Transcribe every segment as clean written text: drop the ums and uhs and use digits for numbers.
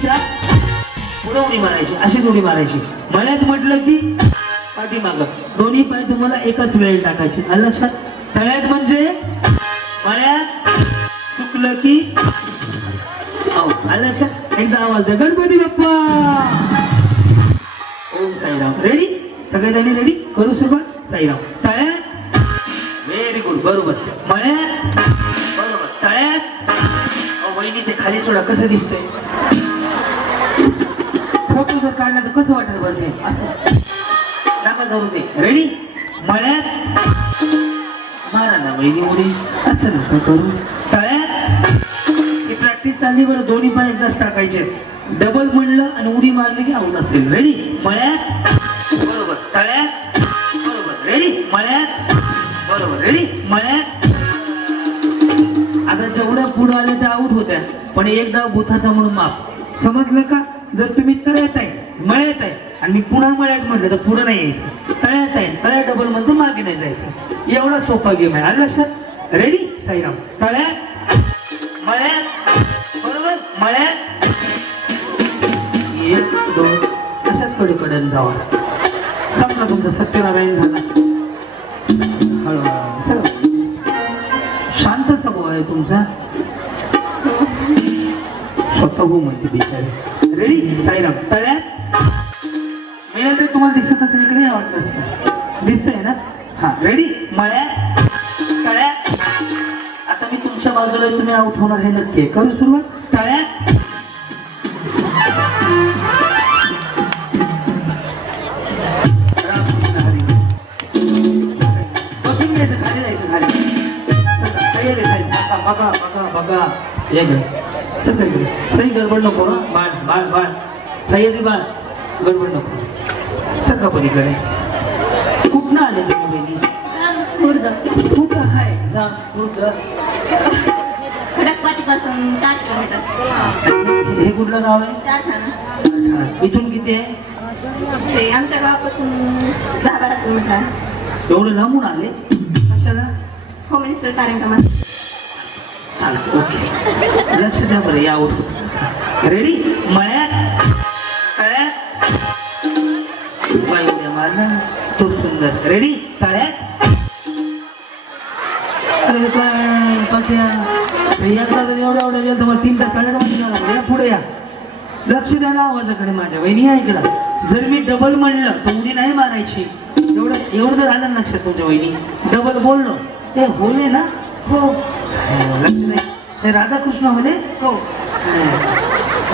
उडीच्या पुढे उडी मारायची, अशीच उडी मारायची. मळ्यात म्हटलं की पाठीमागं दोन्ही पाय तुम्हाला एकाच वेळेला टाकायचे. आलं लक्षात? तळ्यात म्हणजे मळ्यात, चुकलं की आलं लक्षात? एकदा आवाज द्या, गणपती बाप्पा. ओम साईराम. रेडी? सगळेजणी रेडी? करू सुरुवात. साईराम. तळ्यात, व्हेरी गुड, बरोबर. मळ्यात, बरोबर. तळ्यात. वहिनी ते खाली सोडा, कसं दिसतंय? फोटो जर काढला तर कसं वाटत बरं ते असं नका धरू ते. रेडी? मळ्यात मारा ना वहिनी उडी, असं नका करू. तळ्यात ही प्रॅक्टिस चालली बरं, दोन्ही पण एकदाच टाकायचे. डबल म्हणलं आणि उडी मारली की आऊट असेल. रेडी? मळ्यात, बरोबर. तळ्यात, बरोबर. रेडी? मळ्यात, बरोबर. रेडी? मळ्यात. आता जेवढ्या पुढे आले त्या आऊट होत्या, पण एक डाव भूताचा म्हणून माफ. समजलं का? जर तुम्ही तळ्यात आहे, मळ्यात आहे आणि मी पुन्हा मळ्यात म्हटलं तर पुढे नाही यायचं. तळ्यात आहे, तळ्यात डबल म्हणतो मागे नाही जायचं. एवढा सोपा गेम आहे. आलं लक्षात? रेडी? साईराम. तळ्यात, मळ्यात, बरोबर. मळ्यात, एक दोन, अशाच कडे जावा. संपला तुमचा सत्यनारायण झाला. हळूहळू सगळं शांत स्वभाव आहे तुमचा. स्वतः हो म्हणते बिचारे. रेडी? साईराम. तळ्यात मिळेल तर तुम्हाला दिसत असेल, इकडे वाटत असतं, दिसतंय ना? हा. रेडी? मळ्यात, तळ्यात. आता मी तुमच्या बाजूला, तुम्ही आउट होणार हे नक्की. करू सुरुवात. तळ्यात, बसून घ्यायचं, खाली जायचं, खाली. बघा बघा बघा, एक सगळीकडे सही गडबड नको. बाळ बाळ बाळ, सह्याद्री बाळ, गडबड नको. सगळं पलीकडे. कुठनं आले तुम्ही बहिणी? खुर्द. कुठं आहे? जा खुर्द. खडकपाटीपासून 4 किलोमीटर. हे कुठलं गाव आहे? कारखाना. इथून किती आहे? ते आमच्या गावापासून 10-12 किलोमीटर. एवढं लांबून आले कशाला? होम मिनिस्टर कार्यक्रमात. चालतं, ओके. लक्ष द्या बरं, या आऊट होत. रेडी? मळ्यात, तळ्यात, वायू मारला खूप सुंदर. रेडी? तळ्यात. अरे काय पाट्या, एकदा जर एवढ्या एवढ्या गेलं तुम्हाला 3 तास तळ्यात या पुढे या. लक्ष द्या ना आवाजाकडे माझ्या. वहिनी आहे इकडं. जर मी डबल म्हणलं तर उडी नाही मारायची. एवढं जर आलं लक्षात तुमच्या वहिनी, डबल बोललो ते होले ना? हो. लक्ष नाही. ते राधाकृष्ण होले? हो.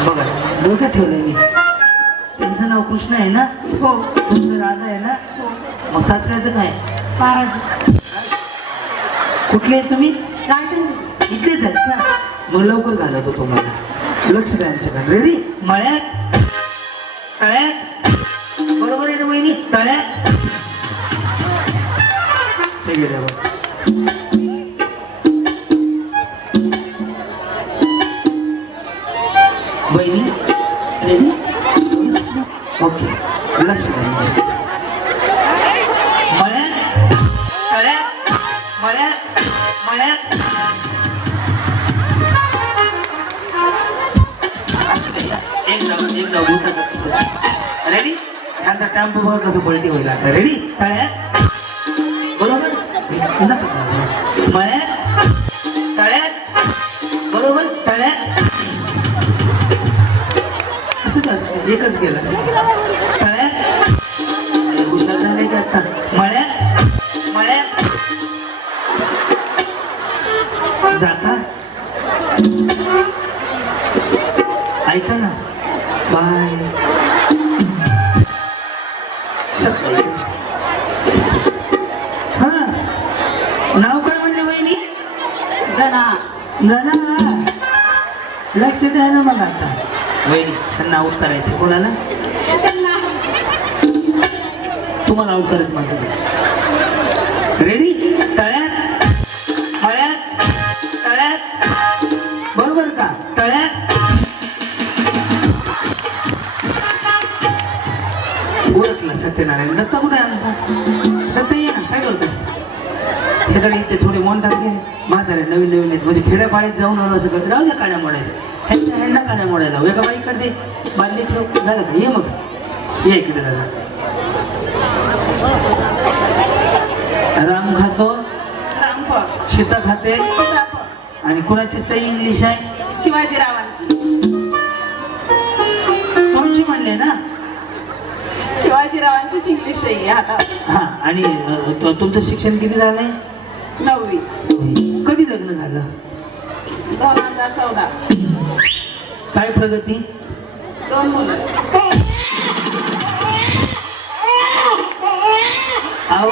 बघा डोक्यात ठेवलंय मी. त्यांचं नाव कृष्ण आहे ना? हो. तुमचं राधा आहे ना? हो. मग सासऱ्याचं काय? पाराजी. कुठले आहे तुम्ही? चालटंजी. इथलेच आहेत का? मग लवकर घालवतो तुम्हाला. लक्ष द्या आमच्याकडे. रेडी? मळ्यात, तळ्यात, बरोबर आहे ना वहिनी? तळ्यात. हे गेले बघ. वहिनी रेडी? ओके. लक्ष द्या. मळ्यात, तळ्यात, मळ्यात, मळ्यात. एक जाऊ रेडी? ह्यांचा टॅम्पो बघा कसं पलटी होईल आता. रेडी? तळ्यात, बरोबर. मळ्यात, तळ्यात, बरोबर. तळ्यात. असंच असतं, एकच गेलं. तळ्यात, हुशार झाले का आता? मळ्यात, मळ्यात, जाता. ऐका ना, बाय. हा, नाव काय म्हणले वहिनी? जना. जना. लक्ष द्या ना मग आता. वहिनी त्यांना आऊट करायचं. कोणाला? तुम्हाला आऊट करायचं म्हणतात. रेडी? तळ्यात, मळ्यात, तळ्यात, बरोबर का? तळ्यात, ओळखला सत्यनारायण. दत्ता कुठे आहे आमचा? दत्ता ये ना. काय करतो? हे तर इथे थोडे मोंडाच गेले म्हातारे, नवीन नवीन आहेत. म्हणजे खेड्यापाड्यात जाऊन आलो असं करत. राहू द्या काड्या मोडायचं. ह्यांच्या ह्यांना का नाही मोडायला एका बाईकडे दे बांधली ठेव झालं का ये मग ये इकडे झाला राम खातो रामफळ सीता खाते सीताफळ आणि कुणाची सही इंग्लिश आहे शिवाजीरावांची तुमची म्हणले ना शिवाजीरावांचीच इंग्लिश आहे आता हा आणि तुमचं शिक्षण किती झालंय 9वी कधी लग्न झालं 2014 काय प्रगती 2 मुलं अहो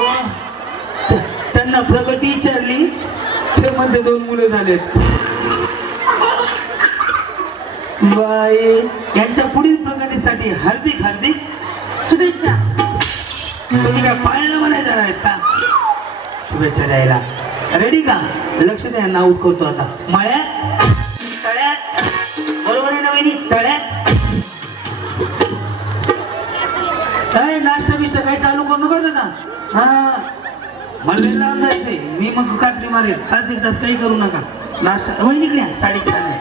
त्यांना प्रगती विचारली ते म्हणते 2 मुलं झालेत बाई यांच्या पुढील प्रगतीसाठी हार्दिक हार्दिक शुभेच्छा तुम्ही काय पायाला म्हणायला जाणार आहेत का शुभेच्छा द्यायला रेडी का लक्ष द्या नाव करतो आता मळ्यात तळ्यात बरोबर आहे ना वहिनी तळ्यात काय नाश्ता बिष्टा काही चालू करू नका दादा हा मला लावून जायचंय मी मग कात्री मारेल खास तास काही करू नका नाश्ता वहिनीकडे या, साडी छान आहे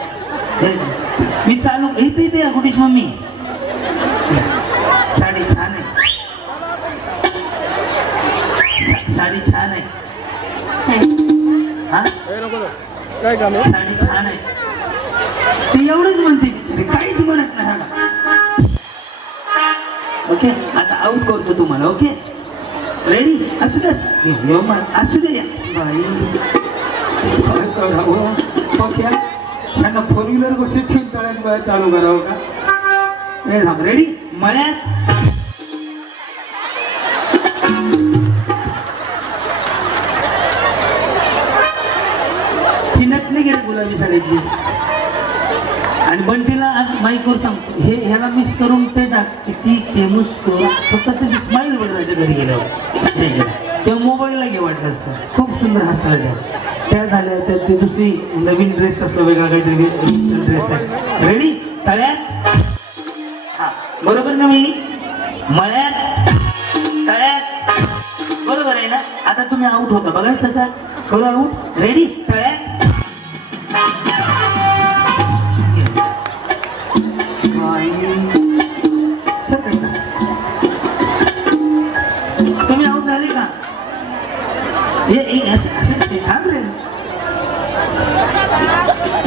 मी चालू इथे इथे गुडीश मम्मी साडी छान आहे साडी छान आहे हा काय काम आहे साडी छान आहे ते एवढंच म्हणते बिचारी काहीच म्हणत नाही हा ओके आता आउट करतो तुम्हाला ओके रेडी असू दे असू दे या बाई काय करावं पक्या त्यांना 4 व्हीलर कशी तळ्यात चालू करावं का रेडी मळ्यात हिनत नाही गेली गुलाबी साडीतली आणि बंटीला आज माईकवर सांगतो हे ह्याला मिक्स करून ते टाक किसी के मुस्कुरा फक्त त्याची स्माईल बदलायच्या घरी गेल्यावर तेव्हा मोबाईलला घे वाटलं असतं खूप सुंदर हसतात त्या झाल्या तर ते दुसरी नवीन ड्रेस असला वेगळा काहीतरी ड्रेस आहे रेडी तळ्यात हा बरोबर ना मी मळ्यात तळ्यात बरोबर आहे ना आता तुम्ही आउट होता बघायचं का करू आउट रेडी तळ्यात तुम्ही आउट झाले का थांब रे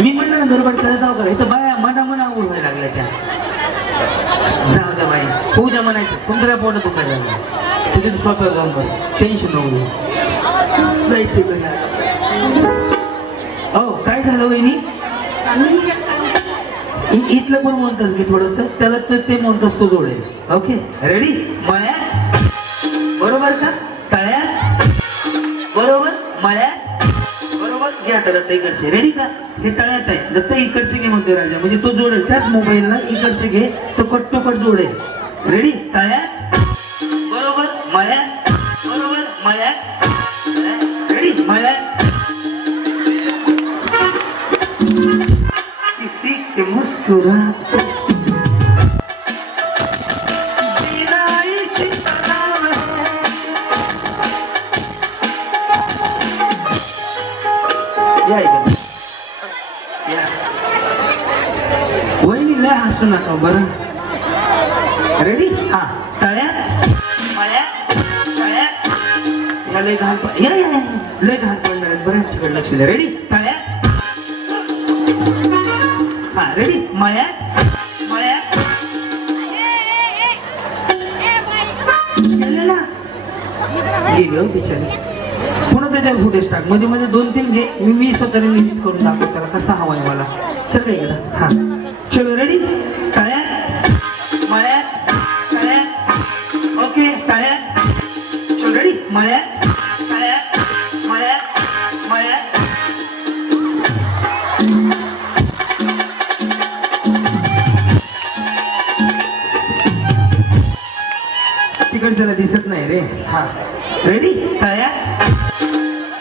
मी म्हणलं ना गडबड करत आहो का इथं बाया मना आउट व्हायला लागल्या त्या जाऊ द्या बाई होऊ द्या म्हणायचं तुमचं काय पोटात दुखायला लागलं तुझे स्वतः जाऊन बस टेन्शन नको जायचं घरी हो काय झालं वहिनी इथलं पण म्हणतोस की थोडस त्याला तर ते म्हणतोस तो जोडेल ओके रेडी मळ्यात बरोबर का तळ्यात बरोबर मळ्यात बरोबर घ्या आता दत्ता इकडचे रेडी का हे तळ्यात आहे दत्ता इकडचे घे म्हणतो राजा म्हणजे तो जोडेल त्याच मोबाईलला इकडचे घे तो कट्टोकट जोडेल रेडी तळ्यात बरोबर मळ्यात बरोबर मळ्यात रेडी मळ्यात किसी के मुस्कुरा वहिनी लय हसू नका बरं रेडी हा तळ्यात मळ्यात तळ्यात या लय घाण या लय घाण पडणार बऱ्याचकडे लक्ष द्या रेडी तळ्यात हा रेडी मळ्यात मळ्यात गेले बिचारे पुन्हा त्याच्यावर फुटेज टाक मध्ये मध्ये 2-3 घे मी स्वतःने निश्चित करून दाखवतो त्याला कसा हवाय मला सगळं इकडं हा चलो रेडी तळ्यात मळ्यात तळ्यात ओके तळ्यात चलो रेडी मळ्यात तळ्यात मळ्यात मळ्यात तिकडच्याला दिसत नाही रे हा रेडी तळ्यात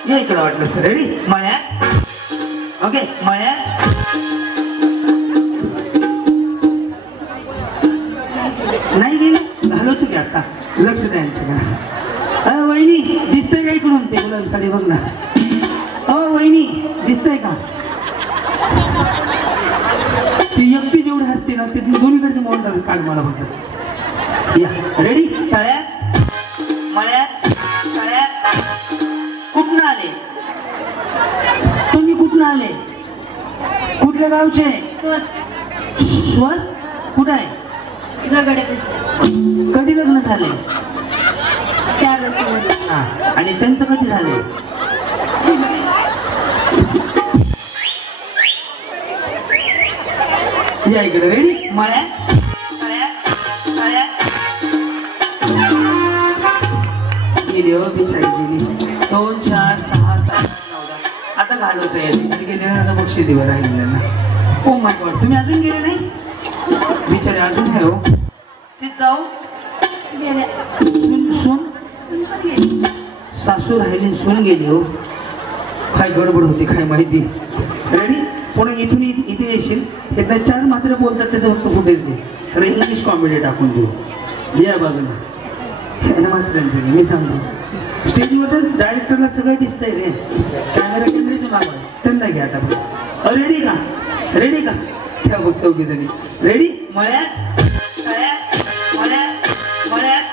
या इकडं वाटलं रेडी मळ्यात ओके मळ्यात नाही गेली घालवतो की आता लक्ष द्यायचं का वहिनी दिसतंय का इकडून ते गुलाबी साडी बघ ना वहिनी दिसतंय का ती एकटी जेवढी हसते ना ते दोन्हीकडचे मोहन काढ मला फक्त. या रेडी. तळ्यात मळ्यात तळ्यात. कुठनं आले तुम्ही? कुठनं आले? कुठल्या गावचे? स्वस्त. कुठं आहे? कधी लग्न झाले? हा. आणि त्यांचं कधी झाले? या इकडे. रेडी. मळ्यात तळ्यात तळ्यात. गेली हो बिचारी गेली. 2 4 6 7 9 10. आता घालवचं यायचं गेले आता बक्षीस दिवं राहिलेलं. ओ माय गॉड, तुम्ही अजून गेले नाही? बिचारे अजून आहे हो. ते जाऊ सून सासू राहिली, सून गेली हो. काय गडबड होती काय माहिती. रेडी. पुन्हा इथून इथे येशील. एकदा 4 मात्र बोलतात त्याचं फक्त फुटेज नाही तर इंग्लिश कॉमेडी टाकून देऊ. या बाजूला मात्रांचं मी सांगतो. स्टेजवर डायरेक्टरला सगळं दिसतंय रे. कॅमेरा केंद्राचं नाव आहे त्यांना घ्या आता. रेडी का? रेडी का? त्या बघ 4 जणी. रेडी. मळ्यात तळ्यात मळ्यात मळ्यात.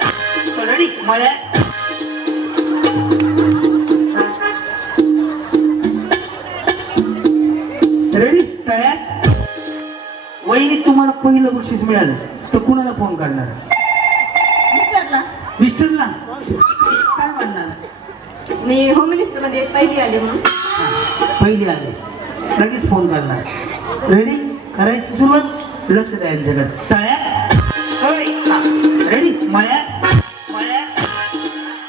रेडी. मळ्यात रेडी. तळ्यात. वहिनी तुम्हाला पहिलं बक्षीस मिळालं तर कुणाला फोन करणार? मिस्टरला. काय म्हणणार? मी होम मिनिस्टरमध्ये पहिली आले म्हणून. पहिली आले लगेच फोन करणार. रेडी. करायची सुरुवात. लक्ष द्या यांच्याकडे. तळ्यात. रेडी. मळ्यात मळ्यात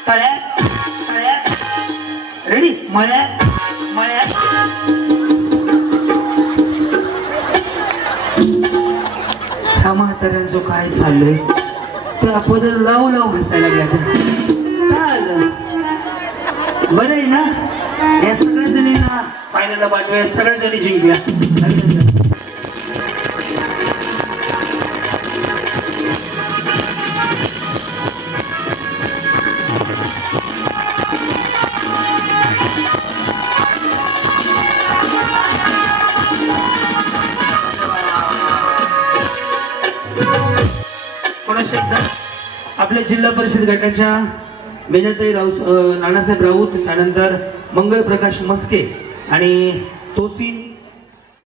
तळ्यात तळ्यात. रेडी. मळ्यात मळ्यात. ह्या म्हाताऱ्यांचं काय चाललंय? त्या पदर लावू लावू हसायला लागल्या. काय आलं? बरं आहे ना? या सगळ्या जणींना फायनलला पाठवूया. सगळ्या जणी जिंकल्या. कोणाशी एकदा आपल्या जिल्हा परिषद गटाच्या बेनताई राऊत, नानासाहेब राऊत, त्यानंतर मंगल प्रकाश मस्के आणि तोसीन